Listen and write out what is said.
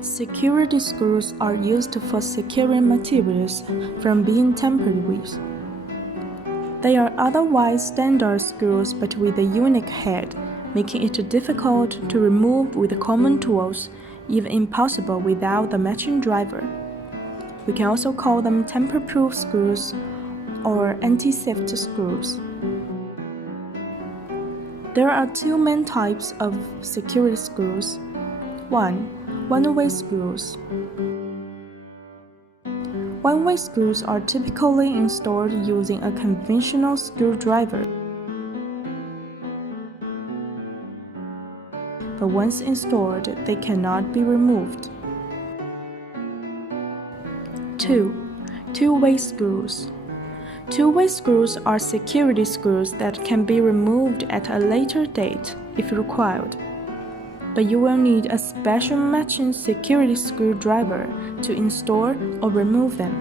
Security screws are used for securing materials from being tampered with. They are otherwise standard screws but with a unique head, making it difficult to remove with common tools, even impossible without the matching driver. We can also call them tamper proof screws or anti-theft screws. There are two main types of security screws. 1. One-way screws. One-way screws are typically installed using a conventional screwdriver. But once installed, they cannot be removed. 2. Two-way screws. Two-way screws are security screws that can be removed at a later date if required. But you will need a special matching security screwdriver to install or remove them.